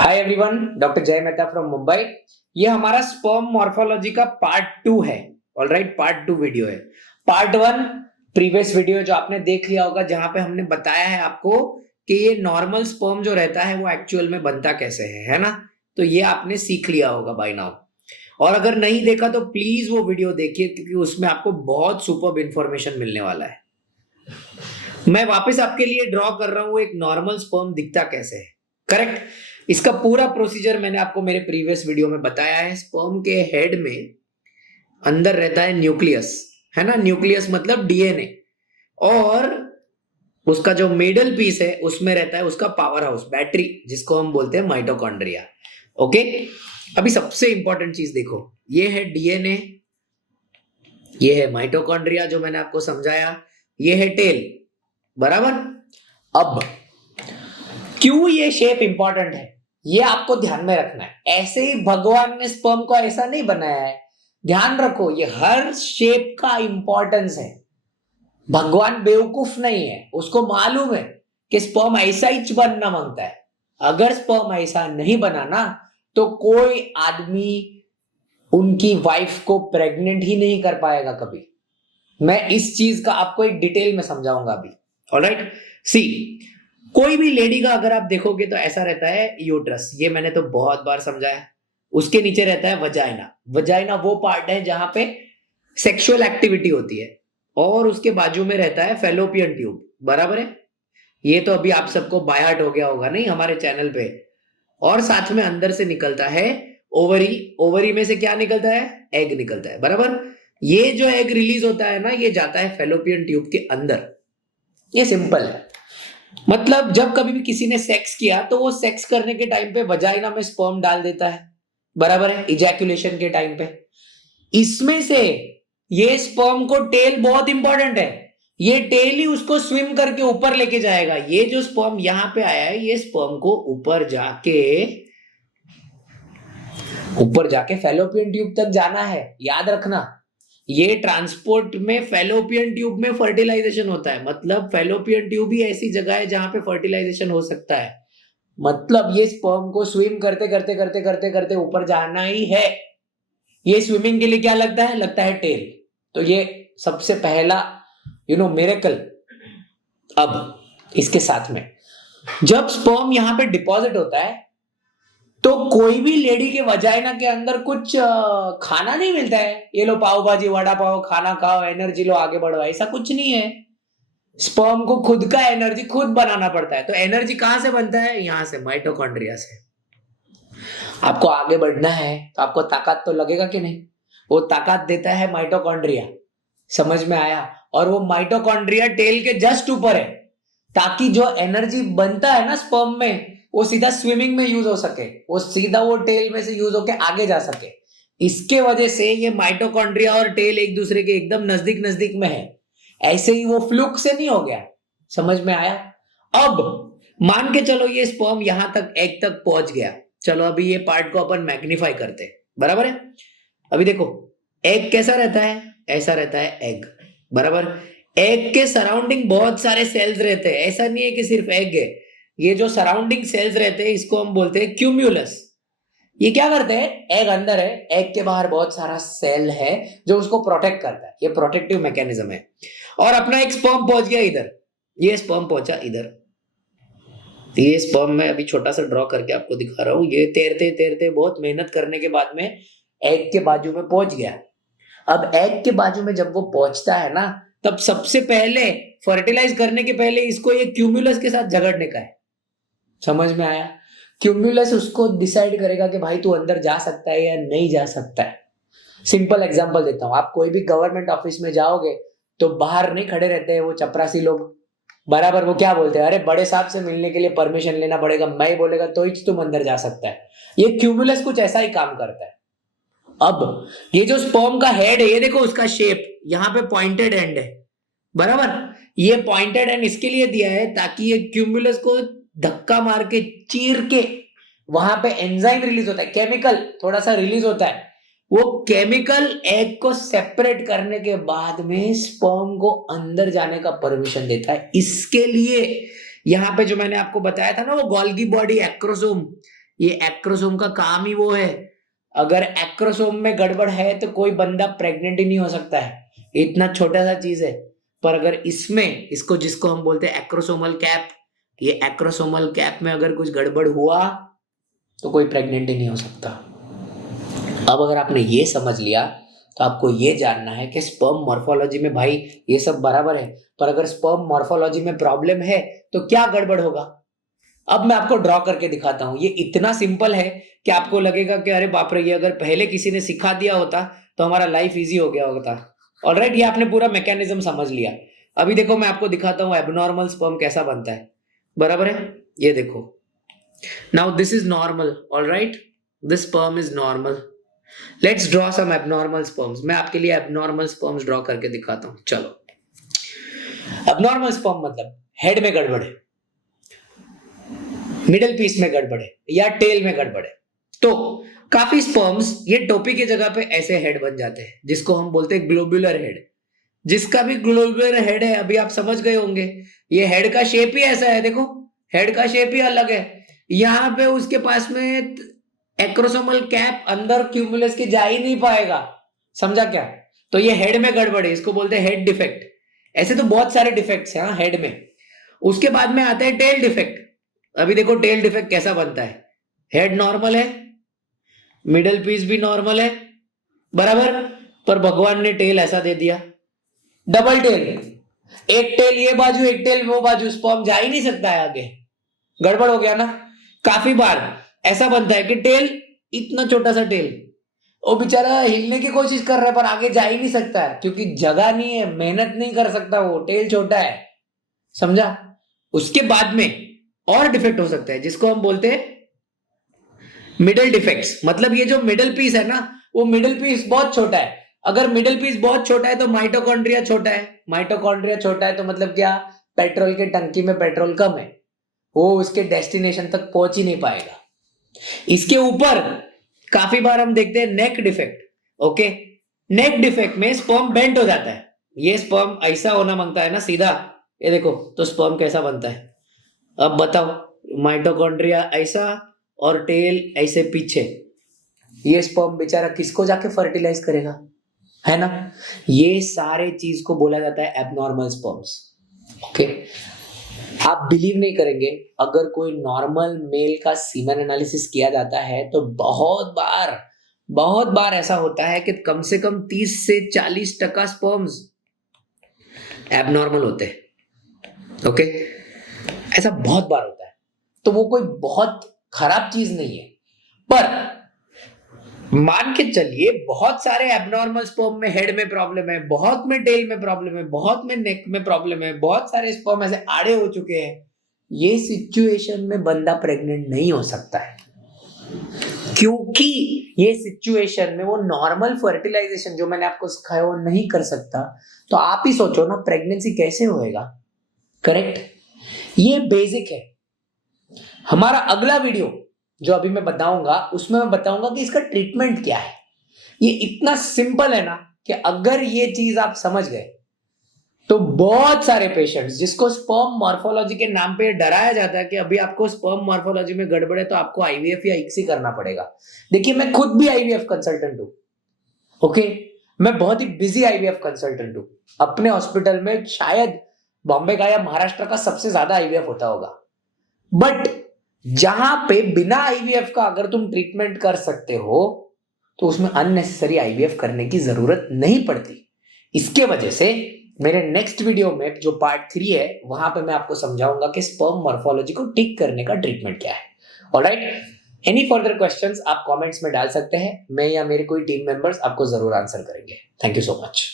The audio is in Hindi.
हाय एवरीवन, डॉक्टर जय मेहता फ्रॉम मुंबई। ये हमारा स्पर्म मॉर्फोलॉजी का पार्ट 2 है। ऑलराइट, पार्ट 2 वीडियो है। पार्ट 1 प्रीवियस वीडियो जो आपने देख लिया होगा, जहां पे हमने बताया है आपको कि ये नॉर्मल स्पर्म जो रहता है वो एक्चुअल में बनता कैसे है ना। तो ये आपने सीख लिया होगा बाय नाउ। और अगर नहीं देखा तो प्लीज वो वीडियो देखिए, क्योंकि उसमें आपको बहुत सुपर्ब इंफॉर्मेशन मिलने वाला है। मैं वापस आपके लिए ड्रॉ कर रहा हूं एक नॉर्मल स्पर्म दिखता कैसे है। करेक्ट। इसका पूरा प्रोसीजर मैंने आपको मेरे प्रीवियस वीडियो में बताया है। स्पर्म के हेड में अंदर रहता है न्यूक्लियस, है ना। न्यूक्लियस मतलब डीएनए, और उसका जो मिडल पीस है उसमें रहता है उसका पावर हाउस, बैटरी, जिसको हम बोलते हैं माइटोकॉन्ड्रिया। ओके, अभी सबसे इंपॉर्टेंट चीज देखो, ये है डीएनए, ये है माइटोकॉन्ड्रिया जो मैंने आपको समझाया, ये है टेल, बराबर। अब क्यों ये शेप इंपॉर्टेंट है ये आपको ध्यान में रखना है। ऐसे ही भगवान ने स्पर्म को ऐसा नहीं बनाया है, ध्यान रखो। ये हर शेप का इंपॉर्टेंस है। भगवान बेवकूफ नहीं है, उसको मालूम है कि स्पर्म ऐसा ही बनना मांगता है। अगर स्पर्म ऐसा नहीं बना ना, तो कोई आदमी उनकी वाइफ को प्रेग्नेंट ही नहीं कर पाएगा कभी। मैं इस चीज का आपको एक डिटेल में समझाऊंगा अभी। ऑलराइट, सी, कोई भी लेडी का अगर आप देखोगे तो ऐसा रहता है यूट्रस, ये मैंने तो बहुत बार समझाया। उसके नीचे रहता है वजाइना। वजाइना वो पार्ट है जहां पे सेक्सुअल एक्टिविटी होती है, और उसके बाजू में रहता है फेलोपियन ट्यूब, बराबर है। ये तो अभी आप सबको बाय हार्ट हो गया होगा नहीं हमारे चैनल पे। और साथ में अंदर से निकलता है ओवरी। ओवरी में से क्या निकलता है? एग निकलता है, बराबर। ये जो एग रिलीज होता है ना, ये जाता है फेलोपियन ट्यूब के अंदर। ये सिंपल है। मतलब जब कभी भी किसी ने सेक्स किया तो वो सेक्स करने के टाइम पे वजाइना में स्पर्म डाल देता है, बराबर है, इजैकुलेशन के टाइम पे। इसमें से ये स्पर्म को टेल बहुत इंपॉर्टेंट है। ये टेल ही उसको स्विम करके ऊपर लेके जाएगा। ये जो स्पर्म यहां पे आया है, ये स्पर्म को ऊपर जाके फेलोपियन ट्यूब तक जाना है, याद रखना। ये ट्रांसपोर्ट में फेलोपियन ट्यूब में फर्टिलाइजेशन होता है। मतलब फेलोपियन ट्यूब ही ऐसी जगह है जहां पे फर्टिलाइजेशन हो सकता है। मतलब ये स्पर्म को स्विम करते करते करते करते करते ऊपर जाना ही है। ये स्विमिंग के लिए क्या लगता है? लगता है टेल। तो ये सबसे पहला मिरेकल। अब इसके साथ में जब स्पर्म यहां पे डिपॉजिट होता है, तो कोई भी लेडी के वजाइना के अंदर कुछ खाना नहीं मिलता है। ये लो पाव भाजी वड़ा पाव खाना खाओ, एनर्जी लो, आगे बढ़ो, ऐसा कुछ नहीं है। स्पर्म को खुद का एनर्जी खुद बनाना पड़ता है। तो एनर्जी कहां से बनता है? यहां से, माइटोकॉन्ड्रिया से। आपको आगे बढ़ना है तो आपको ताकत तो लगेगा कि नहीं? वो ताकत देता है माइटोकॉन्ड्रिया। समझ में आया? और वो माइटोकॉन्ड्रिया टेल के जस्ट ऊपर है, ताकि जो एनर्जी बनता है ना स्पर्म में, वो सीधा स्विमिंग में यूज हो सके, वो सीधा वो टेल में से यूज होके आगे जा सके। इसके वजह से ये माइटोकॉन्ड्रिया और टेल एक दूसरे के एकदम नजदीक नजदीक में है। ऐसे ही वो फ्लूक से नहीं हो गया। समझ में आया? अब मान के चलो ये स्पर्म यहां तक, एग तक पहुंच गया। चलो अभी ये पार्ट को अपन मैग्नीफाई करते हैं, बराबर है। अभी देखो, एग कैसा रहता है? ऐसा रहता है एग, बराबर। एग के सराउंडिंग बहुत सारे सेल्स रहते हैं। ऐसा नहीं है कि सिर्फ एग है। ये जो सराउंडिंग सेल्स रहते हैं इसको हम बोलते हैं क्यूम्यूलस। ये क्या करते हैं? एग अंदर है, एग के बाहर बहुत सारा सेल है जो उसको प्रोटेक्ट करता है। ये प्रोटेक्टिव मैकेनिज्म है। और अपना एक स्पर्म पहुंच गया इधर, ये स्पर्म पहुंचा इधर। ये स्पर्म मैं अभी छोटा सा ड्रॉ करके आपको दिखा रहा हूं। ये तैरते तैरते बहुत मेहनत करने के बाद में एग के बाजू में पहुंच गया। अब एग के बाजू में जब वो पहुंचता है ना, तब सबसे पहले फर्टिलाइज करने के पहले इसको ये क्यूम्यूलस के साथ झगड़ने का है। समझ में आया? क्यूम्यूलस उसको डिसाइड करेगा कि भाई तू अंदर जा सकता है या नहीं जा सकता है। सिंपल एग्जांपल देता हूं। आप कोई भी गवर्नमेंट ऑफिस में जाओगे तो बाहर नहीं खड़े रहते हैं वो चपरासी लोग, बराबर। वो क्या बोलते हैं? अरे बड़े साहब से मिलने के लिए परमिशन लेना पड़ेगा, मैं बोलेगा तो ही तुम अंदर जा सकता है। ये क्यूम्यूलस कुछ ऐसा ही काम करता है। अब ये जो स्पर्म का हेड है, ये देखो उसका शेप, यहां पे पॉइंटेड एंड है, बराबर। ये पॉइंटेड एंड इसके लिए दिया है ताकि ये क्यूम्यूलस को धक्का मार के, चीर के, वहां पे एंजाइम रिलीज होता है, केमिकल थोड़ा सा रिलीज होता है। वो केमिकल एग को सेपरेट करने के बाद में स्पर्म को अंदर जाने का परमिशन देता है। इसके लिए यहां पे जो मैंने आपको बताया था ना, वो गोल्गी बॉडी एक्रोसोम, ये एक्रोसोम का काम ही वो है। अगर एक्रोसोम में गड़बड़ है तो कोई बंदा प्रेग्नेंट ही नहीं हो सकता है, इतना छोटा सा चीज है। पर अगर इसमें इसको जिसको हम बोलते हैं एक्रोसोमल कैप, ये एक्रोसोमल कैप में अगर कुछ गड़बड़ हुआ तो कोई प्रेग्नेंट ही नहीं हो सकता। अब अगर आपने ये समझ लिया तो आपको ये जानना है कि स्पर्म मॉर्फोलॉजी में भाई ये सब बराबर है, पर अगर स्पर्म मॉर्फोलॉजी में प्रॉब्लम है तो क्या गड़बड़ होगा। अब मैं आपको ड्रॉ करके दिखाता हूं। ये इतना सिंपल है कि आपको लगेगा कि अरे बाप रे, ये अगर पहले किसी ने सिखा दिया होता तो हमारा लाइफ इजी हो गया होता। ऑलराइट, ये आपने पूरा मैकेनिज्म समझ लिया। अभी देखो मैं आपको दिखाता हूं एबनॉर्मल स्पर्म कैसा बनता है, बराबर है। ये देखो, now this is normal, alright, this sperm is normal. Let's draw some abnormal sperms. मैं आपके लिए एबनॉर्मल स्पर्म्स ड्रॉ करके दिखाता हूं। चलो, एबनॉर्मल स्पर्म मतलब हेड में गड़बड़ है, मिडिल पीस में गड़बड़ है या टेल में गड़बड़ है। तो काफी स्पर्म्स ये टोपी की जगह पे ऐसे हेड बन जाते हैं जिसको हम बोलते हैं ग्लोबुलर हेड। जिसका भी ग्लोबुलर हेड है, अभी आप समझ गए होंगे, ये हेड का शेप ही ऐसा है। देखो, हेड का शेप ही अलग है। यहां पे उसके पास में एक्रोसोमल कैप अंदर क्यूमुलस के जा ही नहीं पाएगा, समझा क्या। तो ये हेड में गड़बड़ है, इसको बोलते हैं हेड डिफेक्ट। ऐसे तो बहुत सारे डिफेक्ट्स हैं हेड में। उसके बाद में आता है टेल डिफेक्ट। अभी देखो टेल डिफेक्ट कैसा बनता है, हेड नॉर्मल है, मिडिल पीस भी नॉर्मल है, बराबर, पर भगवान ने टेल ऐसा दे दिया, डबल टेल, एक टेल ये बाजू एक टेल वो बाजू, स्पर्म जा ही नहीं सकता है आगे, गड़बड़ हो गया ना। काफी बार ऐसा बनता है कि टेल, इतना छोटा सा टेल, वो बेचारा हिलने की कोशिश कर रहा है पर आगे जा ही नहीं सकता है क्योंकि जगह नहीं है, मेहनत नहीं कर सकता, वो टेल छोटा है, समझा। उसके बाद में और डिफेक्ट हो सकता है जिसको हम बोलते हैं मिडिल डिफेक्ट्स। मतलब ये जो मिडिल पीस है ना, वो मिडिल पीस बहुत छोटा है। अगर मिडिल पीस बहुत छोटा है तो माइटोकॉन्ड्रिया छोटा है। माइटोकॉन्ड्रिया छोटा है तो मतलब क्या, पेट्रोल के टंकी में पेट्रोल कम है, वो उसके डेस्टिनेशन तक पहुंच ही नहीं पाएगा। इसके ऊपर काफी बार हम देखते हैं नेक डिफेक्ट। ओके, नेक डिफेक्ट में स्पर्म बेंट हो जाता है। ये स्पर्म ऐसा होना मांगता है ना सीधा, ये देखो, तो स्पर्म कैसा बनता है। अब बताओ, माइटोकॉन्ड्रिया ऐसा और टेल ऐसे पीछे, ये स्पर्म बेचारा किसको जाके फर्टिलाइज करेगा, है ना। ये सारे चीज को बोला जाता है एबनॉर्मल स्पर्म्स। ओके, आप बिलीव नहीं करेंगे, अगर कोई नॉर्मल मेल का सीमेन एनालिसिस किया जाता है तो बहुत बार ऐसा होता है कि कम से कम 30 से 40% स्पर्म्स एबनॉर्मल होते हैं। ओके, ऐसा बहुत बार होता है, तो वो कोई बहुत खराब चीज नहीं है। पर मान के चलिए बहुत सारे एबनॉर्मल स्पर्म में हेड में प्रॉब्लम है, बहुत में टेल में प्रॉब्लम है, बहुत में नेक में प्रॉब्लम है, बहुत सारे स्पर्म ऐसे आड़े हो चुके हैं। ये सिचुएशन में बंदा प्रेग्नेंट नहीं हो सकता है क्योंकि ये सिचुएशन में वो नॉर्मल फर्टिलाइजेशन जो मैंने आपको सिखाया वो नहीं कर सकता। तो आप ही सोचो ना, प्रेगनेंसी कैसे होएगा, करेक्ट। ये बेसिक है। हमारा अगला वीडियो जो अभी मैं बताऊंगा उसमें मैं बताऊंगा कि इसका ट्रीटमेंट क्या है। ये इतना सिंपल है ना कि अगर ये चीज आप समझ गए तो बहुत सारे पेशेंट्स जिसको स्पर्म मॉर्फोलॉजी के नाम पे डराया जाता है कि अभी आपको स्पर्म मॉर्फोलॉजी में गड़बड़ है तो आपको आईवीएफ या इक्सी करना पड़ेगा। देखिए, मैं खुद भी आईवीएफ कंसल्टेंट हूं। ओके, मैं बहुत ही बिजी आईवीएफ कंसल्टेंट हूं। अपने हॉस्पिटल में शायद बॉम्बे का या महाराष्ट्र का सबसे ज्यादा आईवीएफ होता होगा। बट जहां पे बिना आईवीएफ का अगर तुम ट्रीटमेंट कर सकते हो तो उसमें अननेसेसरी आईवीएफ करने की जरूरत नहीं पड़ती। इसके वजह से मेरे नेक्स्ट वीडियो में जो पार्ट 3 है वहां पे मैं आपको समझाऊंगा कि स्पर्म मॉर्फोलॉजी को ठीक करने का ट्रीटमेंट क्या है। ऑलराइट, एनी फर्दर क्वेश्चंस आप कमेंट्स में डाल सकते हैं, मैं या मेरे कोई टीम मेंबर्स आपको जरूर आंसर करेंगे। Thank you so much.